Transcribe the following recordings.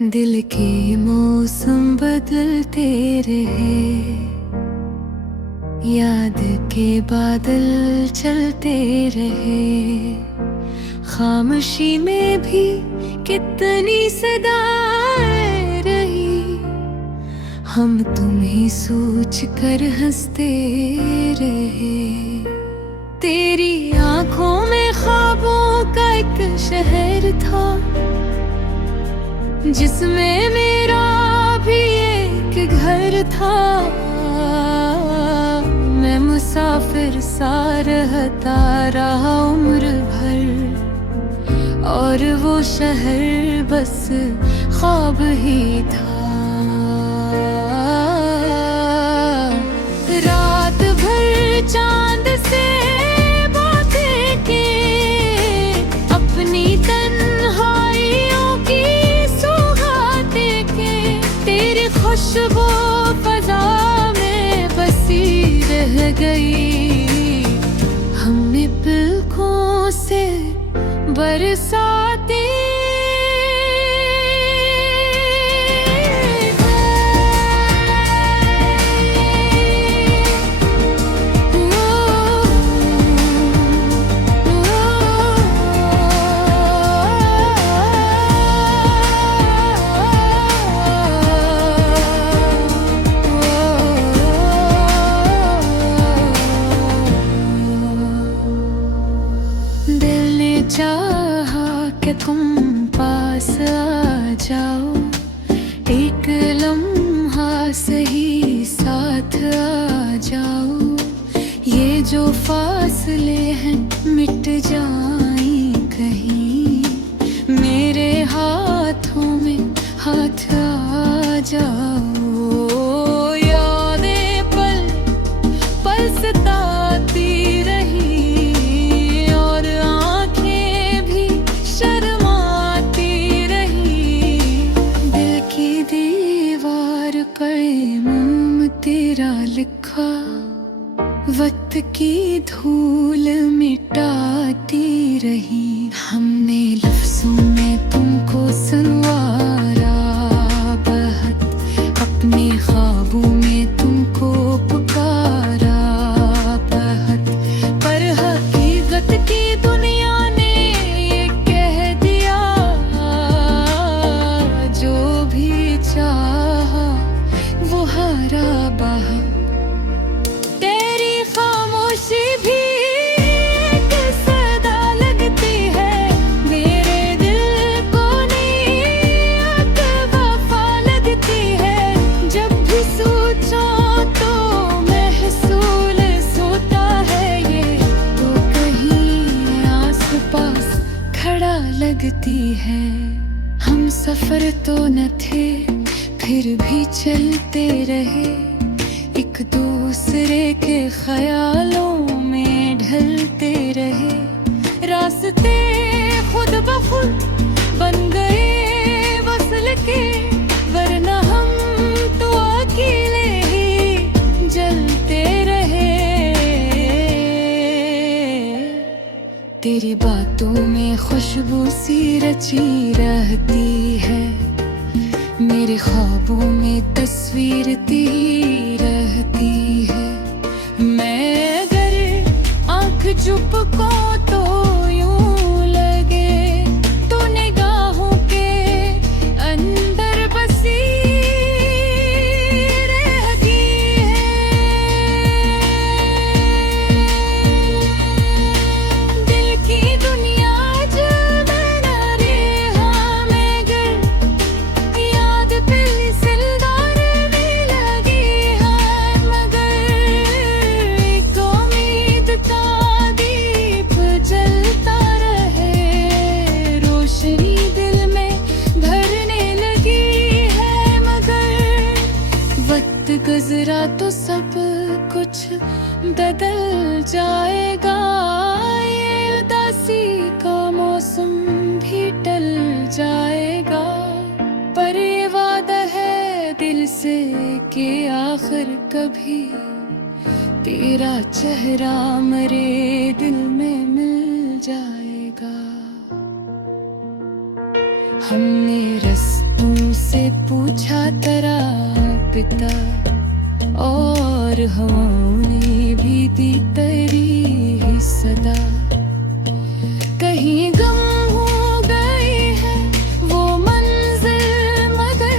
दिल के मौसम बदलते रहे, याद के बादल चलते रहे। खामोशी में भी कितनी सदाएं रही, हम तुम्हें सोच कर हंसते रहे। तेरी आंखों में ख्वाबों का एक शहर था, जिसमें मेरा भी एक घर था। मैं मुसाफिर सा रहता रहा उम्र भर, और वो शहर बस ख्वाब ही था। रात भर चांद से बातें की, अपनी तन्हाइयों की सौगातें के। तेरी खुशबू फजा में बसी रह गई, हमने पलकों से बरसाते। चाहा कि तुम पास आ जाओ, एक लम्हा सही साथ आ जाओ। ये जो फासले हैं मिट जाएं कहीं, मेरे हाथों में हाथ आ जाओ। यादें पल पल सताती रही, तेरा लिखा वक्त की धूल मिटाती रही। हमने लफ्जों में तुमको संवारा बहुत, अपने ख्वाबों में तुमको पुकारा बहुत। पर हकीकत की दुनिया ने ये कह दिया, जो भी चाहा वो हारा बाहा। तेरी खामोशी भी एक सदा लगती है, मेरे दिल को नीयत वफा लगती है। जब भी सोचो तो महसूस होता है ये, तो कहीं आस पास खड़ा लगती है। हम सफर तो न थे फिर भी चलते रहे, एक दूसरे के ख्यालों में ढलते रहे। रास्ते खुद ब खुद बन गए वसल के, वरना हम तो अकेले ही जलते रहे। तेरी बातों में खुशबू सी रची रहती है, मेरे ख्वाबों में तस्वीर तेरी रहती है। मैं अगर आँख चुप को तो यूं लगे, तो निगाहों के अंदर बसी रहती है। दिल की दुनिया जब न रहा मैं घर, याद पे सिलदार में लगी है मगर। एक उम्मीद का दीप जलता रहे, रोशनी दिल में भरने लगी है मगर। वक्त गुजरा तो सब कुछ बदल जाएगा, ये उदासी का मौसम भी टल जाएगा। पर ये वादा है दिल से कि आखिर कभी तेरा चेहरा मेरे दिल में मिल जाएगा। हमने रस्तों से पूछा तेरा पिता, और हवाओं ने भी दी तेरी ही सदा। कहीं गम हो गई है वो मंजिल, मगर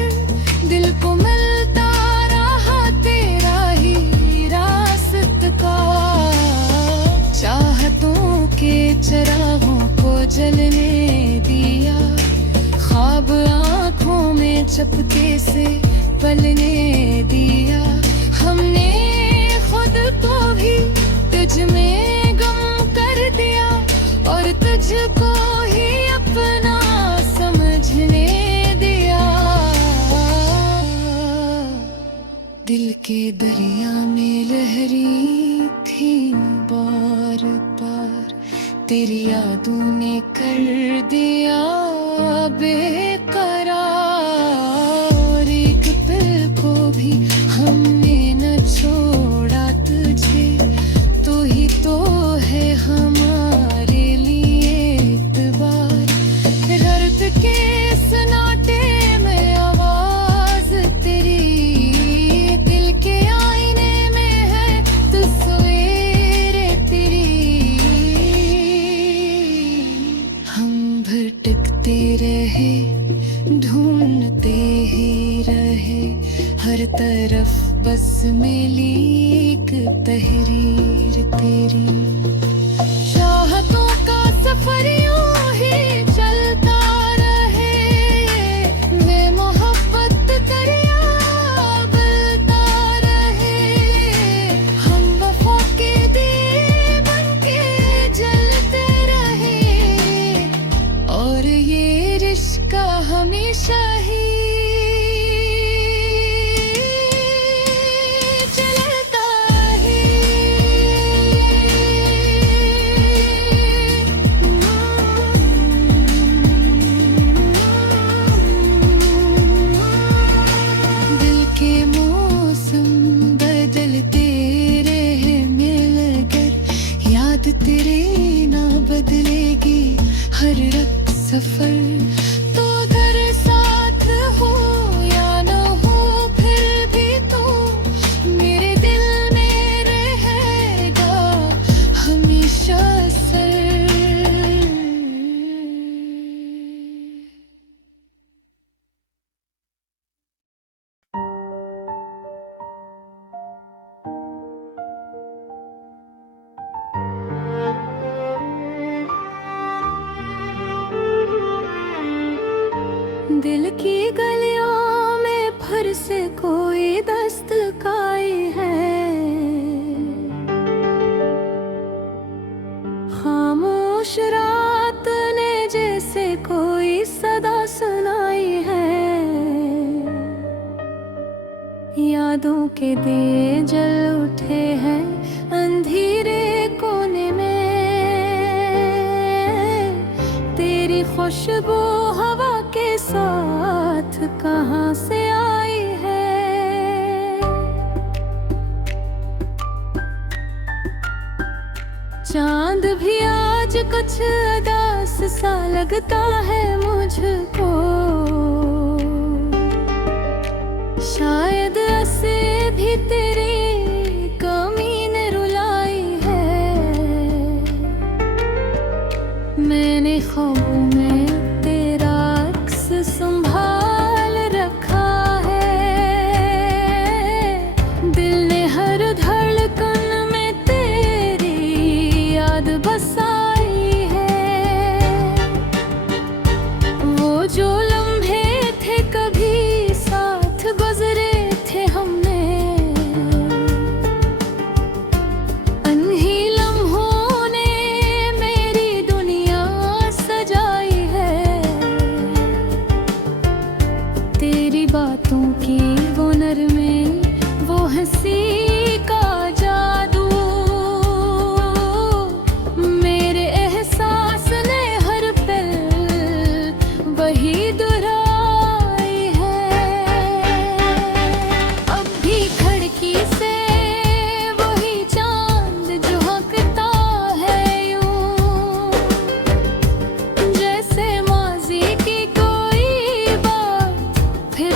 दिल को मिलता रहा तेरा ही रास्ता। चाहतों के चिरागों को जलने दिया, ख्वाब आँखों में चपके से पलने दिया। हमने खुद को भी तुझ में गम कर दिया, और तुझको ही अपना समझने दिया। दिल के दरिया में लहरी थी बार बार, तेरी यादों ने कर दिया बेकरार। एक पल को भी हमने न छोड़ा तुझे, तू ही तो है हमारे लिए इतबार। दर्द के सन्नाटे में आवाज तेरी, दिल के आईने में है तस्वीर तेरी। हम भटकते रहे, ढूंढते ही रहे, हर तरफ बस मिली एक तहरीर तेरी। चाहतों का सफर यूं ही चलता रहे, वे मोहब्बत दरिया बलता रहे। हम वफा के दिए बनके जलते रहे, और ये रिश्ता हमेशा ही चलता ही। दिल के मौसम बदलते रहे मिलकर, याद तेरी ना बदलेगी हर रक सफर। तो घर साथ हो या न हो, फिर भी तो मेरे दिल में रहेगा हमेशा सर। दिल की गलियों में फिर से कोई दस्तकाई है, खामोश रात ने जैसे कोई सदा सुनाई है। यादों के दिए जल उठे हैं अंधेरे कोने में, तेरी खुशबू हवा के साथ कहाँ से आई है। चांद भी आज कुछ उदास सा लगता है मुझको, शायद ऐसे भी तेरी कमी ने रुलाई है। मैंने ख्वाबों में तेरा अक्स संभाल रखा है, दिल ने हर धड़कन में तेरी याद बसाई है। वो जो लम्हे थे कभी साथ गुजरे थे हमने, अनही लम्हों ने मेरी दुनिया सजाई है। तेरी बातों की वो नरमी, वो हंसी का जादू, मेरे एहसास ने हर पल वही दोहराई है। अब भी खिड़की से वही चांद झलकता है यूं, जैसे माजी की कोई बात फिर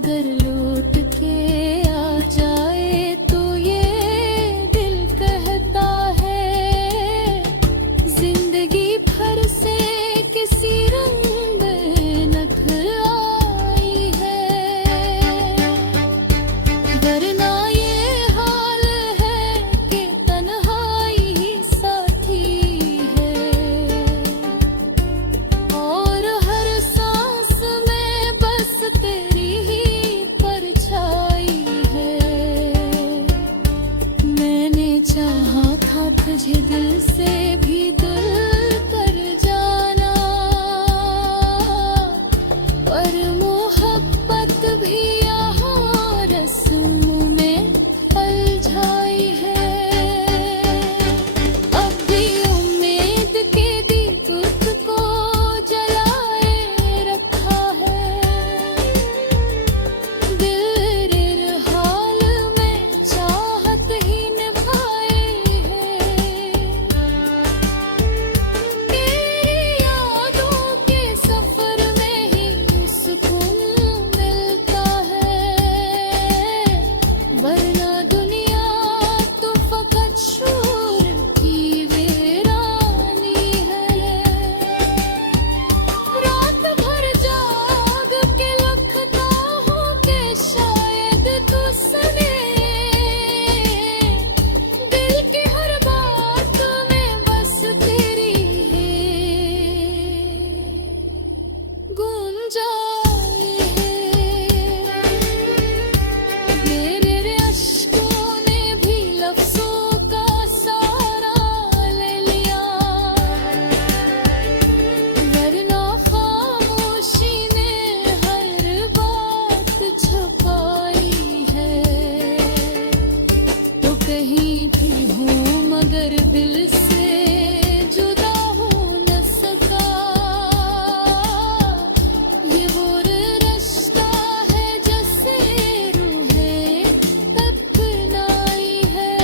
अगर लौट के आ जाए तो ये दिल कहता है जिंदगी भर से किसी रंग नथ आई है। वरना ये हाल है कि तन्हाई ही साथी है और हर सांस में बस तेरी ही परछाई है। मैंने चाहा था तुझे दिल से भी दिल कर जाना, पर मोहब्बत भी यहाँ रस्म में उलझाई है। अब भी उम्मीद के दीपक को जलाए रखा है। दिल हाल में चाहत ही निभाए है। तेरी यादों के सफर में ही सुकून मिलता है। वरना दुनिया तो फकत शोर की वीरानी है। रात भर जाग के लखता हूँ कि शायद तू सुने। दिल की हर बात में बस तेरी है गुंजाए है। मेरे अश्कों ने भी लफ्जों का सहारा ले लिया, वरना खामोशी ने हर बात छुपाई है। तो कहीं भी हूँ मगर दिल से जुदा हो न सका। ये वो रिश्ता है जैसे रूहें अपनाई है।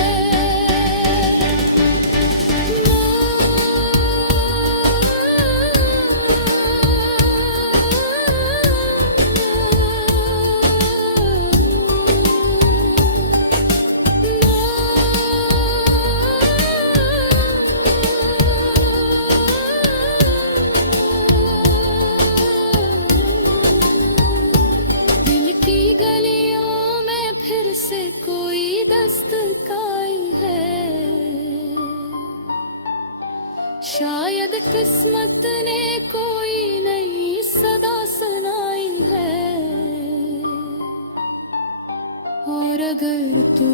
दिल की गलियों में फिर से कोई दस्तकाई है। शायद किस्मत ने कोई नई सदा सुनाई है। और अगर तू